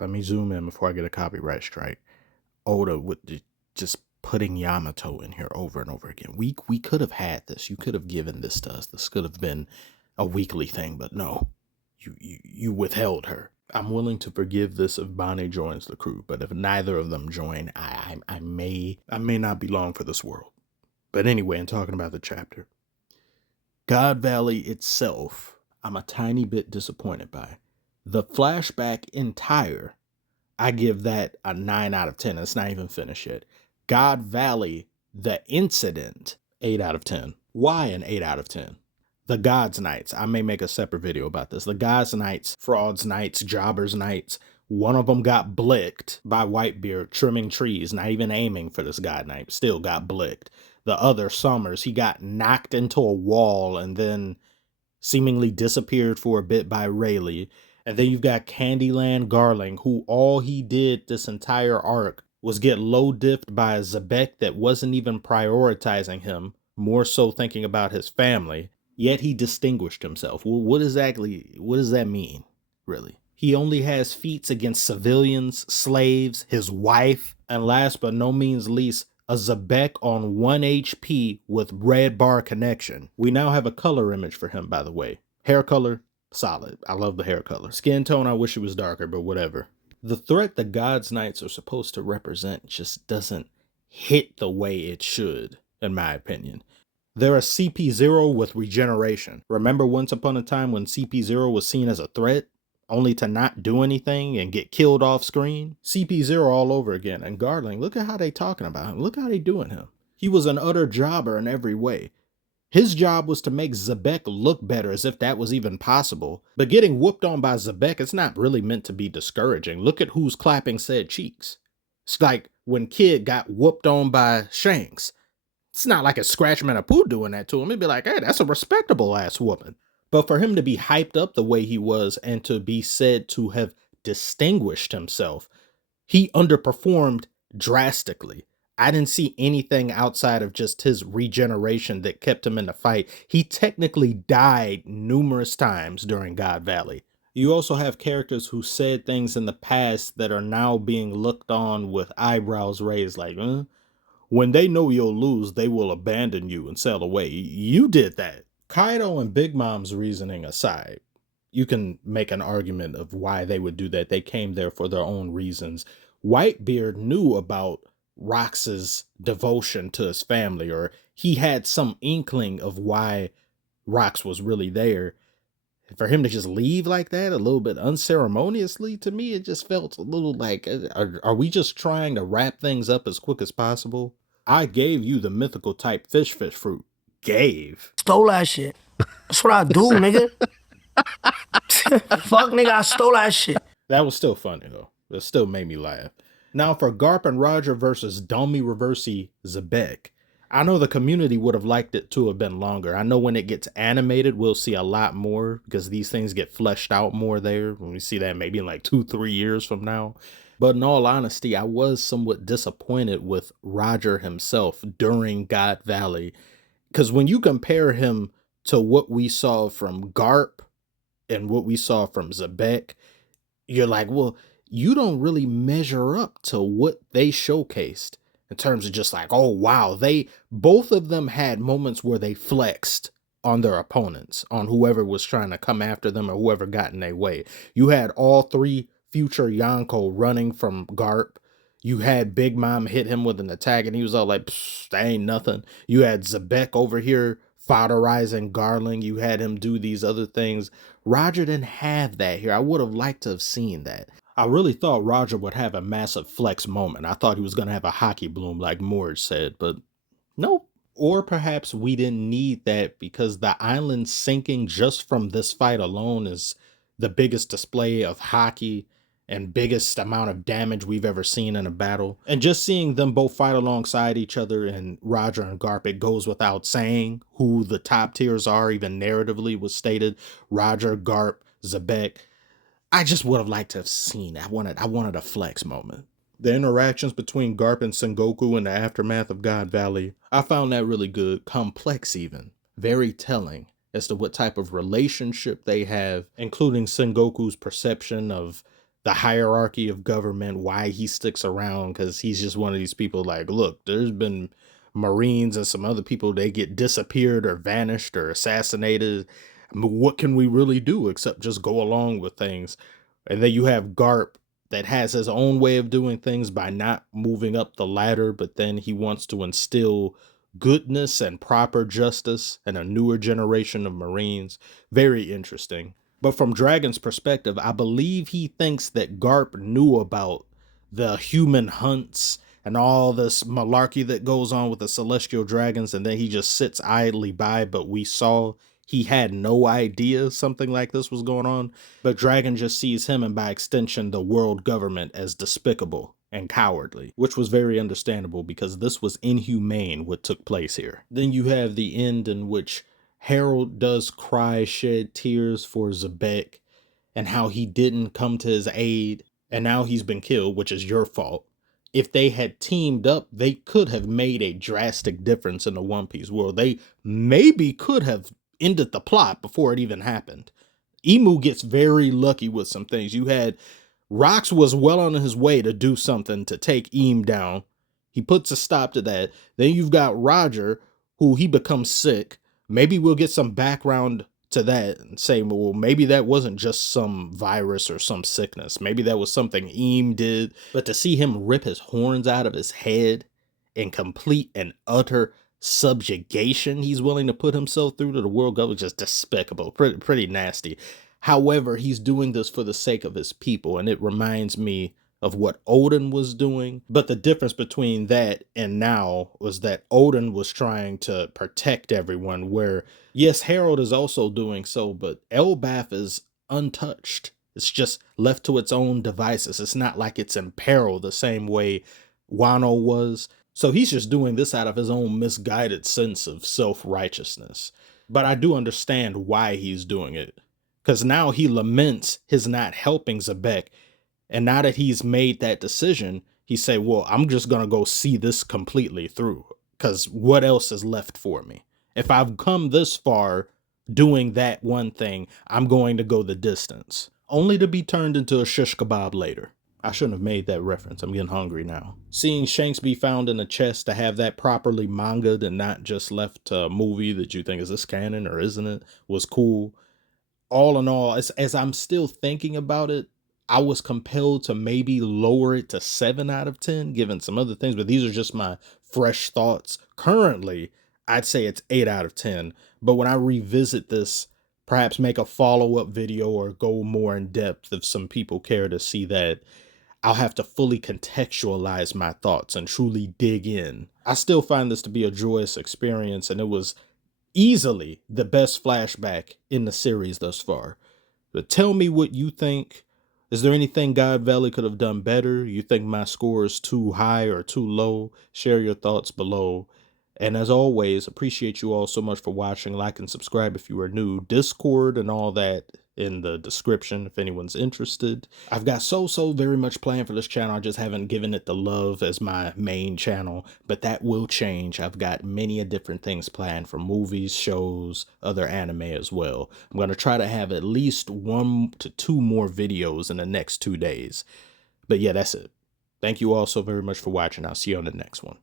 let me zoom in before I get a copyright strike. Oda with just putting Yamato in here over and over again. We could have had this. You could have given this to us. This could have been a weekly thing, but no, you withheld her. I'm willing to forgive this if Bonnie joins the crew, but if neither of them join, I may not be long for this world. But anyway, in talking about the chapter, God Valley itself, I'm a tiny bit disappointed by. The flashback entire, I give that a 9 out of 10. It's not even finished yet. God Valley, the incident, 8 out of 10. Why an 8 out of 10? The Gods Nights. I may make a separate video about this. The Gods Nights, Frauds Nights, Jobbers Nights. One of them got blicked by Whitebeard trimming trees, not even aiming for this God Night. Still got blicked. The other Summers, he got knocked into a wall and then seemingly disappeared for a bit by Rayleigh. And then you've got Candyland Garling, who all he did this entire arc was get low diffed by a Xebec that wasn't even prioritizing him, more so thinking about his family. Yet he distinguished himself. Well, what does that mean, really? He only has feats against civilians, slaves, his wife, and last but no means least, a Xebec on 1 HP with red bar connection. We now have a color image for him, by the way. Hair color, solid. I love the hair color. Skin tone, I wish it was darker, but whatever. The threat the Gods Knights are supposed to represent just doesn't hit the way it should, in my opinion. They're a CP0 with regeneration. Remember once upon a time when CP0 was seen as a threat, only to not do anything and get killed off screen? CP0 all over again. And Garling, look at how they talking about him. Look how they doing him. He was an utter jobber in every way. His job was to make Xebec look better, as if that was even possible. But getting whooped on by Xebec, it's not really meant to be discouraging. Look at who's clapping said cheeks. It's like when Kid got whooped on by Shanks. It's not like a Scratchman or Pooh doing that to him. It'd be like, hey, that's a respectable ass whooping. But for him to be hyped up the way he was and to be said to have distinguished himself, he underperformed drastically. I didn't see anything outside of just his regeneration that kept him in the fight. He technically died numerous times during God Valley. You also have characters who said things in the past that are now being looked on with eyebrows raised like, when they know you'll lose, they will abandon you and sail away. You did that. Kaido and Big Mom's reasoning aside, you can make an argument of why they would do that. They came there for their own reasons. Whitebeard knew about Rox's devotion to his family, or he had some inkling of why Rox was really there. For him to just leave like that, a little bit unceremoniously, to me, it just felt a little like, are we just trying to wrap things up as quick as possible? I gave you the mythical type fish fruit. Gave. Stole that shit. That's what I do, nigga. Fuck, nigga, I stole that shit. That was still funny, though. It still made me laugh. Now, for Garp and Roger versus Domi Reversi Xebec, I know the community would have liked it to have been longer. I know when it gets animated, we'll see a lot more because these things get fleshed out more there. When we see that maybe in like 2-3 years from now. But in all honesty, I was somewhat disappointed with Roger himself during God Valley. Because when you compare him to what we saw from Garp and what we saw from Xebec, you're like, well, you don't really measure up to what they showcased in terms of just like, oh, wow, both of them had moments where they flexed on their opponents, on whoever was trying to come after them or whoever got in their way. You had all three future Yonko running from Garp. You had Big Mom hit him with an attack and he was all like, that ain't nothing. You had Xebec over here fodderizing Garling. You had him do these other things. Roger didn't have that here. I would have liked to have seen that. I really thought Roger would have a massive flex moment. I thought he was going to have a hockey bloom like Morge said, but nope. Or perhaps we didn't need that because the island sinking just from this fight alone is the biggest display of hockey and biggest amount of damage we've ever seen in a battle. And just seeing them both fight alongside each other and Roger and Garp, it goes without saying who the top tiers are. Even narratively was stated, Roger, Garp, Xebec. I just would have liked to have seen it. I wanted a flex moment. The interactions between Garp and Sengoku in the aftermath of God Valley, I found that really good, complex even, very telling as to what type of relationship they have, including Sengoku's perception of the hierarchy of government, why he sticks around, because he's just one of these people like, look, there's been Marines and some other people, they get disappeared or vanished or assassinated. I mean, what can we really do except just go along with things? And then you have Garp that has his own way of doing things by not moving up the ladder, but then he wants to instill goodness and proper justice and a newer generation of Marines. Very interesting. But from Dragon's perspective, I believe he thinks that Garp knew about the human hunts and all this malarkey that goes on with the celestial dragons, and then he just sits idly by. But we saw he had no idea something like this was going on. But Dragon just sees him, and by extension, the world government, as despicable and cowardly, which was very understandable because this was inhumane what took place here. Then you have the end in which Harold does cry, shed tears for Xebec and how he didn't come to his aid, and now he's been killed, which is your fault. If they had teamed up, they could have made a drastic difference in the One Piece world. They maybe could have ended the plot before it even happened. Emu gets very lucky with some things. You had Rox was well on his way to do something to take Eam down. He puts a stop to that. Then you've got Roger, who he becomes sick. Maybe we'll get some background to that and say, well, maybe that wasn't just some virus or some sickness. Maybe that was something Eam did. But to see him rip his horns out of his head in complete and utter subjugation he's willing to put himself through to the world government, just despicable, pretty nasty. However, he's doing this for the sake of his people, and it reminds me of what Odin was doing. But the difference between that and now was that Odin was trying to protect everyone, where yes, Harold is also doing so, but Elbaf is untouched. It's just left to its own devices. It's not like it's in peril the same way Wano was. So he's just doing this out of his own misguided sense of self-righteousness. But I do understand why he's doing it. Because now he laments his not helping Xebec. And now that he's made that decision, he say, well, I'm just going to go see this completely through. Because what else is left for me? If I've come this far doing that one thing, I'm going to go the distance. Only to be turned into a shish kebab later. I shouldn't have made that reference. I'm getting hungry now. Seeing Shanks be found in a chest, to have that properly mangaed and not just left to a movie that you think, is this canon or isn't it, was cool. All in all, as I'm still thinking about it, I was compelled to maybe lower it to 7 out of 10, given some other things, but these are just my fresh thoughts. Currently, I'd say it's 8 out of 10. But when I revisit this, perhaps make a follow-up video or go more in depth if some people care to see that, I'll have to fully contextualize my thoughts and truly dig in. I still find this to be a joyous experience, and it was easily the best flashback in the series thus far. But tell me what you think. Is there anything God Valley could have done better? You think my score is too high or too low? Share your thoughts below. And as always, appreciate you all so much for watching. Like and subscribe if you are new. Discord and all that in the description if anyone's interested. I've got so very much planned for this channel. I just haven't given it the love as my main channel, but that will change. I've got many different things planned for movies, shows, other anime as well. I'm going to try to have at least 1 to 2 more videos in the next 2 days. But yeah, that's it. Thank you all so very much for watching. I'll see you on the next one.